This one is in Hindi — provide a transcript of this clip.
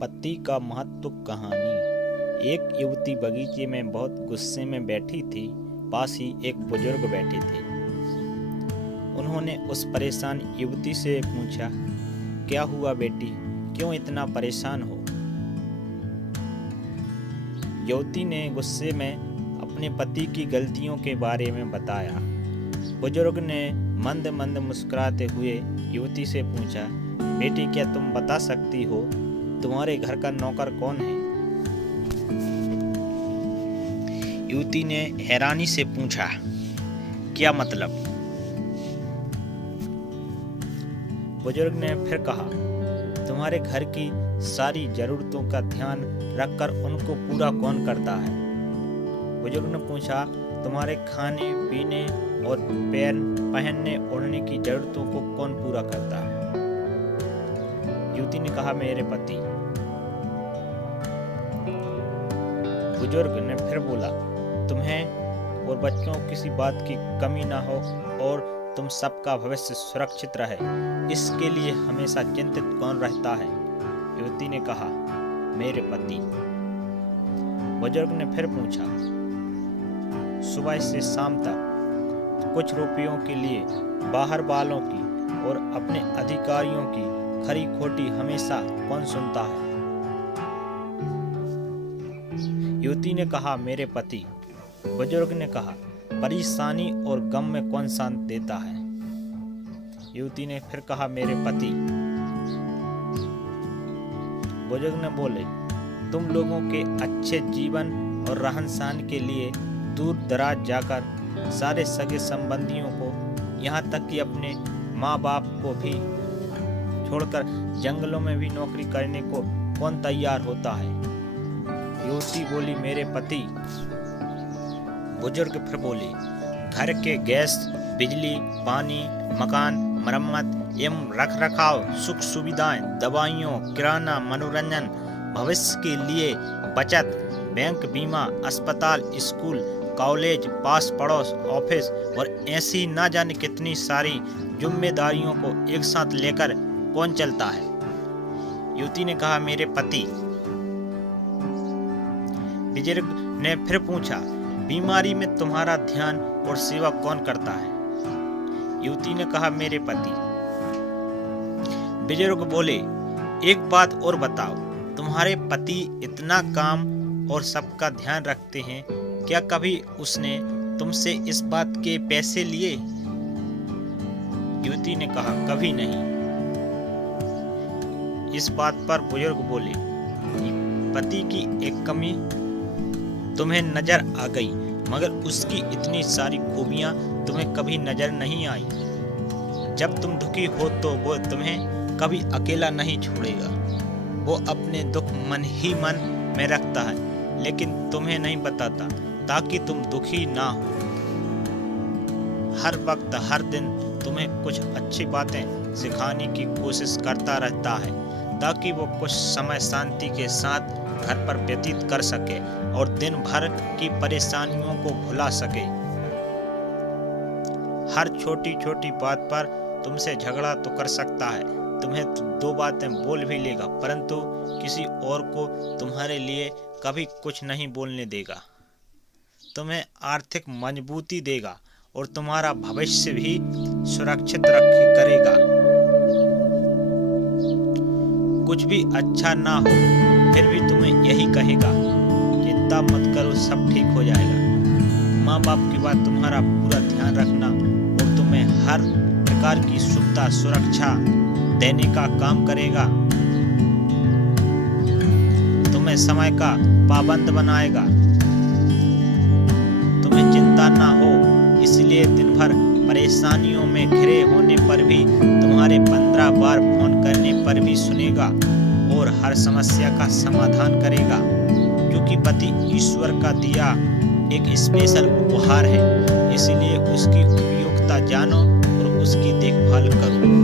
पति का महत्व कहानी। एक युवती बगीचे में बहुत गुस्से में बैठी थी। पास ही एक बुजुर्ग बैठे थे। उन्होंने उस परेशान युवती से पूछा, क्या हुआ बेटी, क्यों इतना परेशान हो? युवती ने गुस्से में अपने पति की गलतियों के बारे में बताया। बुजुर्ग ने मंद मंद मुस्कुराते हुए युवती से पूछा, बेटी क्या तुम बता सकती हो तुम्हारे घर का नौकर कौन है? युवती ने हैरानी से पूछा, क्या मतलब? बुजुर्ग ने फिर कहा, तुम्हारे घर की सारी जरूरतों का ध्यान रखकर उनको पूरा कौन करता है? बुजुर्ग ने पूछा, तुम्हारे खाने पीने और पहनने ओढ़ने की जरूरतों को कौन पूरा करता है? युवती ने कहा, मेरे पति। बुजुर्ग ने फिर बोला, तुम्हें और बच्चों को किसी बात की कमी ना हो और तुम सबका भविष्य सुरक्षित रहे, इसके लिए हमेशा चिंतित कौन रहता है? युवती ने कहा, मेरे पति। बुजुर्ग ने फिर पूछा, सुबह से शाम तक कुछ रुपयों के लिए बाहर वालों की और अपने अधिकारियों की खरी खोटी हमेशा कौन सुनता है? युवती ने कहा, मेरे पति। बुजुर्ग ने कहा, परेशानी और गम में कौन शांत देता है? युवती ने फिर कहा, मेरे पति। बुजुर्ग ने बोले, तुम लोगों के अच्छे जीवन और रहन सहन के लिए दूर दराज जाकर सारे सगे संबंधियों को, यहाँ तक कि अपने माँ बाप को भी छोड़कर जंगलों में भी नौकरी करने को कौन तैयार होता है? युवती बोली, मेरे पति। बुजुर्ग फिर बोले, घर के गैस, बिजली, पानी, मकान, मरम्मत एवं रख रखाव, सुख सुविधाएं, दवाइयों, किराना, मनोरंजन, भविष्य के लिए बचत, बैंक, बीमा, अस्पताल, स्कूल, कॉलेज, पास पड़ोस, ऑफिस और ऐसी ना जाने कितनी सारी जिम्मेदारियों को एक साथ लेकर कौन चलता है? युवती ने कहा, मेरे पति। बुजुर्ग ने फिर पूछा, बीमारी में तुम्हारा ध्यान और सेवा कौन करता है? युवती ने कहा, मेरे पति। बुजुर्ग बोले, एक बात और बताओ, तुम्हारे पति इतना काम और सबका ध्यान रखते हैं, क्या कभी उसने तुमसे इस बात के पैसे लिए? युवती ने कहा, कभी नहीं। इस बात पर बुजुर्ग बोले, पति की एक कमी तुम्हें नजर आ गई, मगर उसकी इतनी सारी खूबियां तुम्हें कभी नजर नहीं आई। जब तुम दुखी हो तो वो तुम्हें कभी अकेला नहीं छोड़ेगा। वो अपने दुख मन ही मन में रखता है, लेकिन तुम्हें नहीं बताता ताकि तुम दुखी ना हो। हर वक्त हर दिन तुम्हें कुछ अच्छी बातें सिखाने की कोशिश करता रहता है, ताकि वो कुछ समय शांति के साथ घर पर व्यतीत कर सके और दिन भर की परेशानियों को भुला सके। हर छोटी छोटी बात पर तुमसे झगड़ा तो कर सकता है, तुम्हें दो बातें बोल भी लेगा, परंतु किसी और को तुम्हारे लिए कभी कुछ नहीं बोलने देगा। तुम्हें आर्थिक मजबूती देगा और तुम्हारा भविष्य भी सुरक्षित करेगा। कुछ भी अच्छा ना हो फिर भी तुम्हें यही कहेगा, चिंता मत करो, सब ठीक हो जाएगा। माँ बाप की बात तुम्हारा पूरा ध्यान रखना और तुम्हें हर प्रकार की सुविधा सुरक्षा देने का काम करेगा। तुम्हें समय का पाबंद बनाएगा। तुम्हें चिंता ना हो, इसलिए दिन भर परेशानियों में घिरे होने पर भी तुम्हारे 15 बार फोन करने पर भी सुनेगा और हर समस्या का समाधान करेगा, क्योंकि पति ईश्वर का दिया एक स्पेशल उपहार है। इसलिए उसकी उपयोगिता जानो और उसकी देखभाल करो।